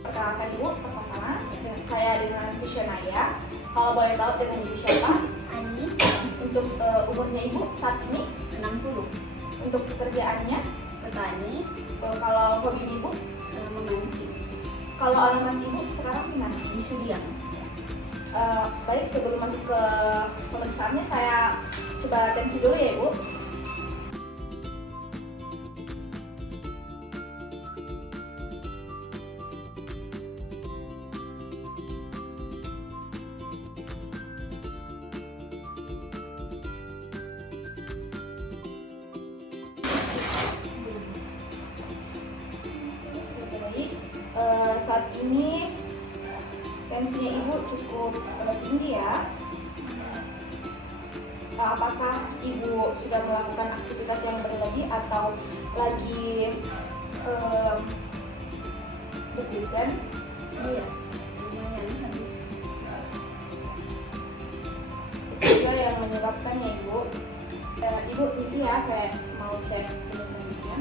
Perkenalkan Ibu, pertama saya dengan Visionaya. Kalau boleh tahu dengan Ibu siapa? Ani. Untuk umurnya Ibu saat ini 60. untuk pekerjaannya, Petani. kalau hobi Ibu, Memancing. kalau alamat Ibu sekarang di mana? Di Sudiang. Baik, sebelum masuk ke pemeriksaannya saya coba tensi dulu ya Ibu. Saat ini tensinya Ibu cukup tinggi ya. Apakah Ibu sudah melakukan aktivitas yang berlebih atau lagi berweekend? Iya. Lumayan habis. Itu juga yang menyebabkan ya Ibu. Ibu isi ya, saya mau cek tensinya.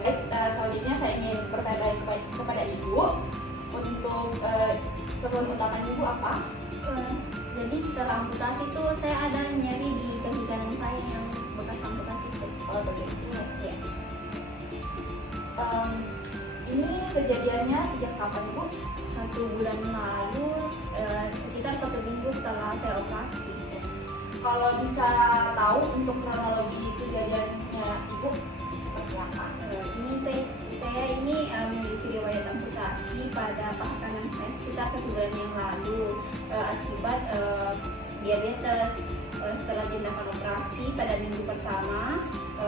Baik, selanjutnya saya ingin bertanya kepada Ibu untuk keluhan utama Ibu apa? Jadi setelah amputasi itu saya ada nyeri di kaki kanan saya yang bekas amputasi itu. Kalau begitu, Ya. ini kejadiannya sejak kapan Ibu? 1 bulan lalu, sekitar 1 minggu setelah saya operasi. Kalau bisa tahu untuk kronologi kejadiannya Ibu seperti apa? Ini saya ini memiliki riwayat amputasi pada paha kanan saya sekitar 1 bulan yang lalu akibat diabetes. Setelah tindakan operasi pada minggu pertama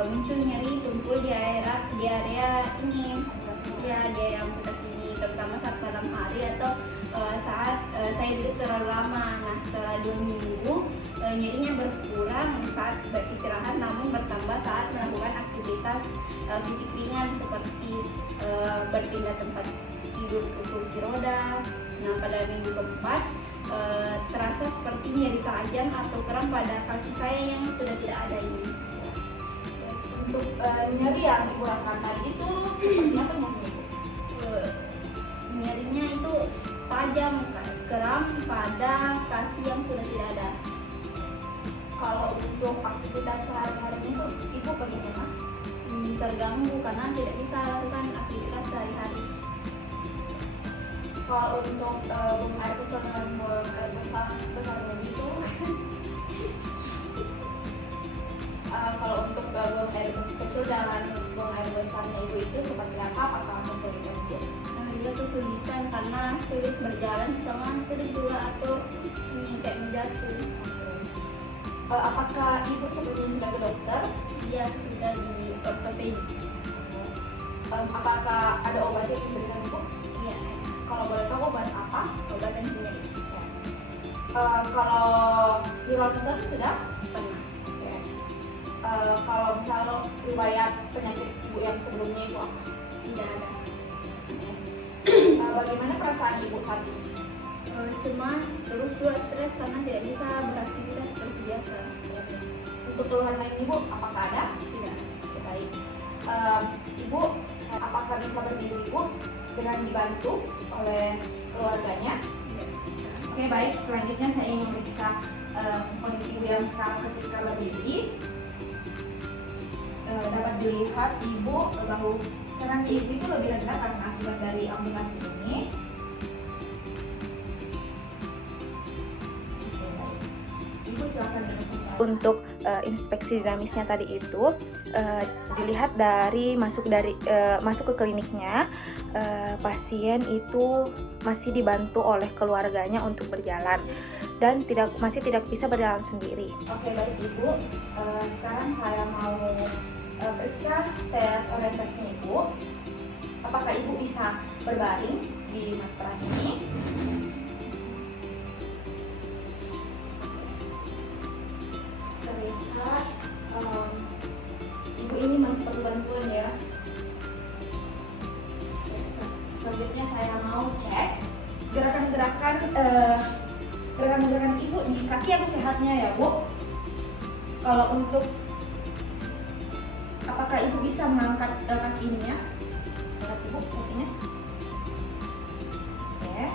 muncul nyeri tumpul di area ini, ya di area amputasi ini, terutama saat malam hari atau saat saya duduk terlalu lama. Nah, setelah 2 minggu nyerinya berkurang saat beristirahat, namun bertambah saat melakukan aktivitas fisik ringan seperti berpindah tempat tidur ke kursi roda. Nah, pada minggu keempat terasa seperti nyeri tajam atau kram pada kaki saya yang sudah tidak ada ini. Untuk nyeri yang Ibu rasakan tadi itu seperti apa nyerinya Ibu? Nyerinya itu tajam, kram pada kaki yang sudah tidak ada. Kalau untuk aktivitas sehari-harinya itu Ibu bagaimana? Terganggu karena tidak bisa lakukan aktivitas sehari-hari. Kalau untuk buang air kecil dengan buang air besar itu kalau untuk buang air kecil dengan buang air besarnya Ibu itu seperti apa? Apakah kesulitan Ibu? Dia kesulitan karena sulit berjalan, sama sulit juga atur kayak menjatuh. Apakah Ibu sebelumnya sudah ke dokter? Dia sudah di ortopedi. Apakah ada obat yang diberikan Ibu? Iya. Kalau boleh tahu obat apa? Obat yang punya itu Kalau di ronsen sudah? pernah. Oke. Kalau misal riwayat penyakit Ibu yang sebelumnya itu apa? Tidak ada. Bagaimana perasaan Ibu saat ini? Cemas, terus juga stres karena tidak bisa beraktivitas seperti biasa. Untuk keluhan lain Ibu, apakah ada? Tidak. Oke, baik. Ibu, apakah bisa berdiri Ibu dengan dibantu oleh keluarganya? Oke, baik. Selanjutnya saya ingin memeriksa kondisi Ibu yang sekarang ketika berdiri. Dapat dilihat Ibu bahu kanan Ibu itu lebih rendah karena akibat dari amputasi ini. Oke, baik. Ibu silakan duduk. Untuk inspeksi dinamisnya tadi itu dilihat dari masuk ke kliniknya pasien itu masih dibantu oleh keluarganya untuk berjalan dan masih tidak bisa berjalan sendiri. Oke, baik Ibu. Sekarang saya mau periksa tes orientasinya Ibu. Apakah Ibu bisa berbaring di matras ini? Terlihat Ibu ini masih perlu bantuan ya. Selanjutnya saya mau cek gerakan-gerakan Ibu di kaki yang sehatnya ya Bu. Kalau untuk apakah Ibu bisa mengangkat kaki ininya? Angkat Ibu kakinya. Oke,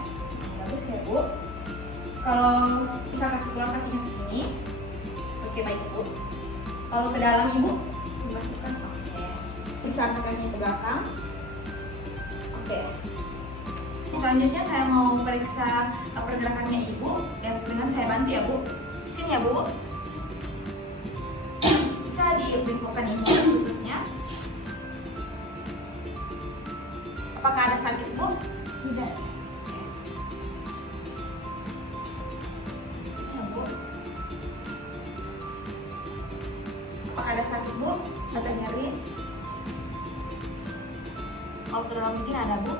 bagus ya Bu. Kalau bisa kasih keluar kakinya ke sini. Oke, baik Ibu. Kalau ke dalam Ibu dimasukkan. Oke. Bisa angkat kakinya ke belakang. Oke. Selanjutnya saya mau periksa pergerakannya Ibu dengan saya bantu ya Bu. Sini ya Bu. Bisa dibengkokkan ini lututnya. Apakah ada sakit Bu? Tidak. Oke. Ya Bu. Apakah ada sakit Bu? Ada nyeri? Kalau ke dalam begini ada Bu?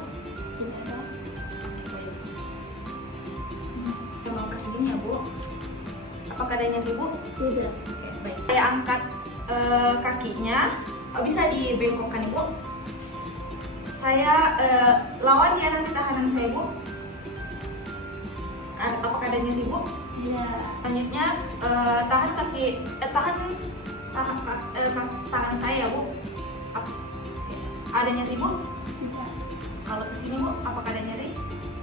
Tidak ada. Mau ke sini ya Bu. Apakah ada nyeri Bu? Tidak. Oke, baik. Saya angkat kakinya. Bisa dibengkokkan Ibu. Saya lawan dia nanti tahanan saya Bu. Apakah ada nyeri Bu? Tidak. Selanjutnya tahan tangan saya ya Bu. Ada nyeri Bu? Tidak. Kalau kesini Bu, apakah ada nyeri?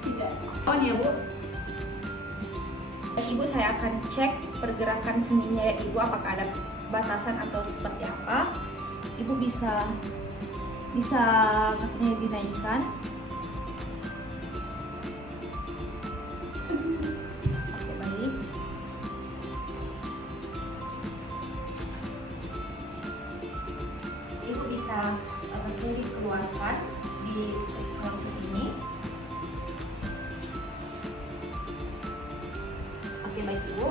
Tidak. Oh ya Bu. Ibu, saya akan cek pergerakan sendinya ya Ibu, apakah ada batasan atau seperti apa. Ibu bisa kakinya dinaikkan. Oke, baik. Ibu bisa berdiri keluarkan di kalau ke sini. Oke, baik Ibu.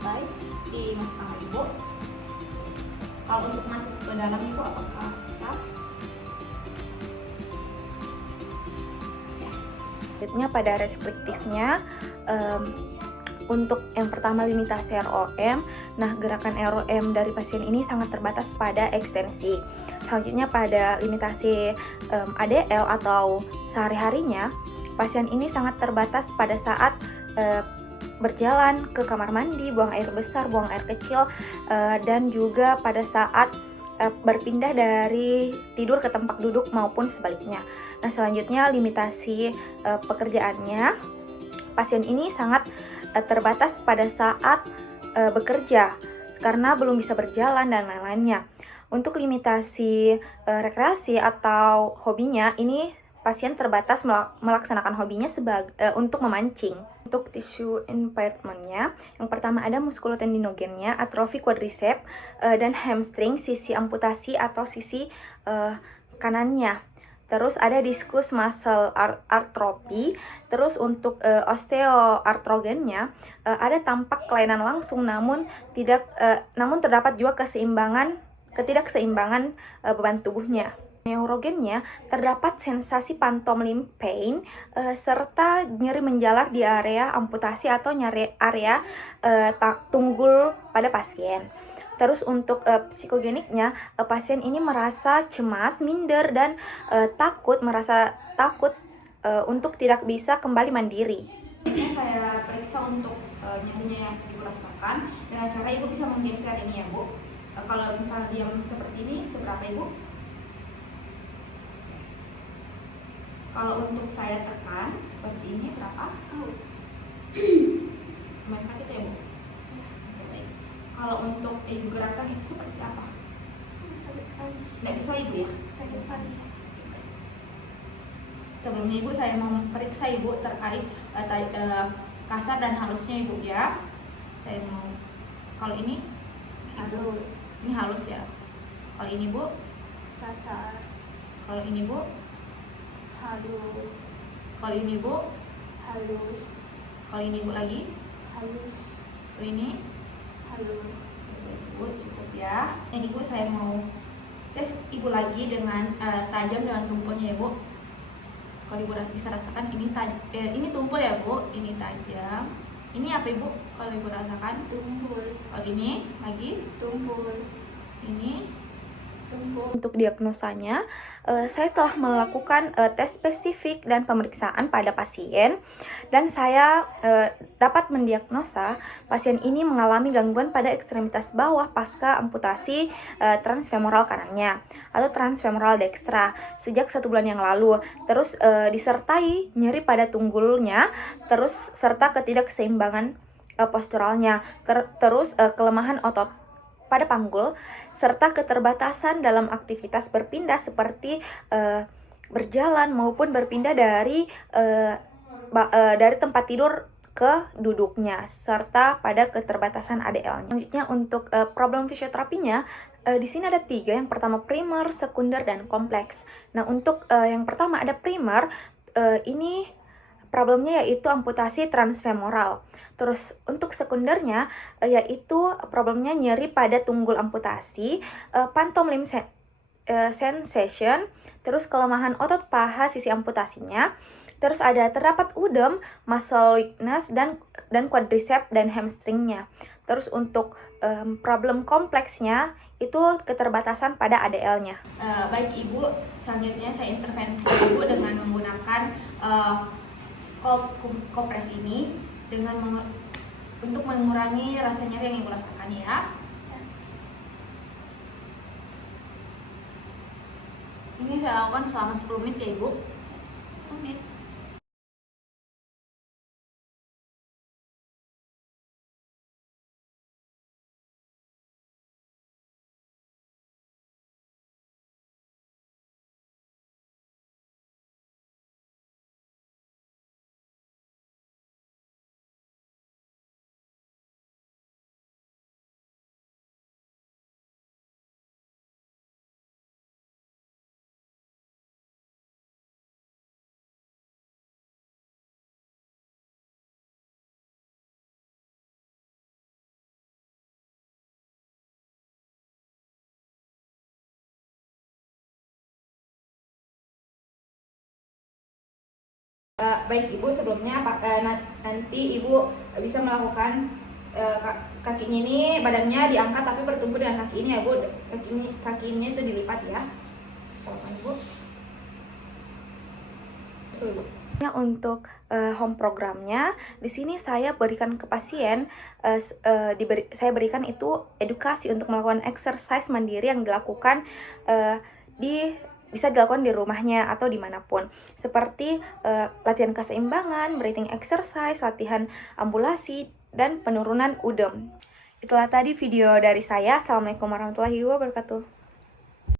Selesai. Dimasukkan lagi Ibu. Kalau untuk masuk ke dalam Ibu, apakah bisa? Selanjutnya pada restriktifnya, untuk yang pertama limitasi ROM. Nah, gerakan ROM dari pasien ini sangat terbatas pada ekstensi. Selanjutnya pada limitasi ADL atau sehari-harinya, pasien ini sangat terbatas pada saat berjalan ke kamar mandi, buang air besar, buang air kecil, dan juga pada saat berpindah dari tidur ke tempat duduk maupun sebaliknya. Nah, selanjutnya limitasi pekerjaannya, pasien ini sangat terbatas pada saat bekerja karena belum bisa berjalan dan lain-lainnya. Untuk limitasi rekreasi atau hobinya, ini pasien terbatas melaksanakan hobinya untuk memancing. Untuk tissue impairment-nya, yang pertama ada muskulotendinogennya, atrofi quadriceps, dan hamstring sisi amputasi atau sisi kanannya. Terus ada diskus muscle atrophy. Terus untuk osteoartrogennya ada tampak kelainan langsung, namun terdapat juga ketidakseimbangan beban tubuhnya. Neurogennya terdapat sensasi phantom limb pain serta nyeri menjalar di area amputasi atau nyeri area tunggul pada pasien. Terus untuk psikogeniknya, pasien ini merasa cemas, minder, dan merasa takut untuk tidak bisa kembali mandiri. Ini saya periksa untuk nyerinya yang Ibu rasakan dengan cara Ibu bisa menggeser ini ya Bu. Kalau misalnya diam seperti ini, seberapa Ibu? Kalau untuk saya tekan seperti ini berapa? Lumayan sakit ya Bu? Kalau untuk Ibu gerakan itu seperti apa? Sakit sekali. Nggak bisa Ibu ya? Sakit sekali. Sebelumnya Ibu, saya mau periksa Ibu terkait kasar dan halusnya Ibu ya. Saya mau, kalau ini Halus. Ini halus ya. Kalau ini Bu, Kasar. kalau ini Bu, halus, Kalau ini Bu, halus, kalau ini Bu lagi, halus, kalau ini. halus. Ibu cukup ya. Yang Ibu saya mau tes Ibu lagi dengan tajam dengan tumpulnya ya Bu. Kalau Ibu bisa rasakan ini tumpul ya Bu, ini tajam. Ini apa Ibu? Kalau Ibu rasakan Tumpul, kalau ini lagi tumpul, ini. tumpul. Untuk diagnosanya, saya telah melakukan tes spesifik dan pemeriksaan pada pasien, dan saya dapat mendiagnosa pasien ini mengalami gangguan pada ekstremitas bawah pasca amputasi transfemoral kanannya atau transfemoral dextra sejak 1 bulan yang lalu. Terus disertai nyeri pada tunggulnya, terus serta ketidakseimbangan posturalnya, terus kelemahan otot pada panggul, serta keterbatasan dalam aktivitas berpindah seperti berjalan maupun berpindah dari tempat tidur ke duduknya, serta pada keterbatasan ADL-nya. Selanjutnya untuk problem fisioterapinya, di sini ada 3. Yang pertama primer, sekunder, dan kompleks. Nah, untuk yang pertama ada primer, ini problemnya yaitu amputasi transfemoral. Terus untuk sekundernya yaitu problemnya nyeri pada tunggul amputasi, phantom limb sensation, terus kelemahan otot paha sisi amputasinya. Terus ada terdapat udem, muscle weakness, dan quadricep dan hamstringnya. Terus untuk problem kompleksnya itu keterbatasan pada ADL-nya. Baik Ibu, selanjutnya saya intervensi Ibu dengan menggunakan cold compress ini untuk mengurangi rasa nyeri yang Ibu rasakan ya. Ini saya lakukan selama 10 menit ya Ibu. 10 menit. Baik Ibu, sebelumnya nanti Ibu bisa melakukan kakinya ini, badannya diangkat tapi bertumpu dengan kaki ini ya Bu. Kakinya itu dilipat ya. Ibu. Betul, Ibu. Untuk home programnya, di sini saya berikan ke pasien, saya berikan itu edukasi untuk melakukan exercise mandiri yang dilakukan bisa dilakukan di rumahnya atau dimanapun, seperti latihan keseimbangan, breathing exercise, latihan ambulasi, dan penurunan udem. Itulah tadi video dari saya. Assalamualaikum warahmatullahi wabarakatuh.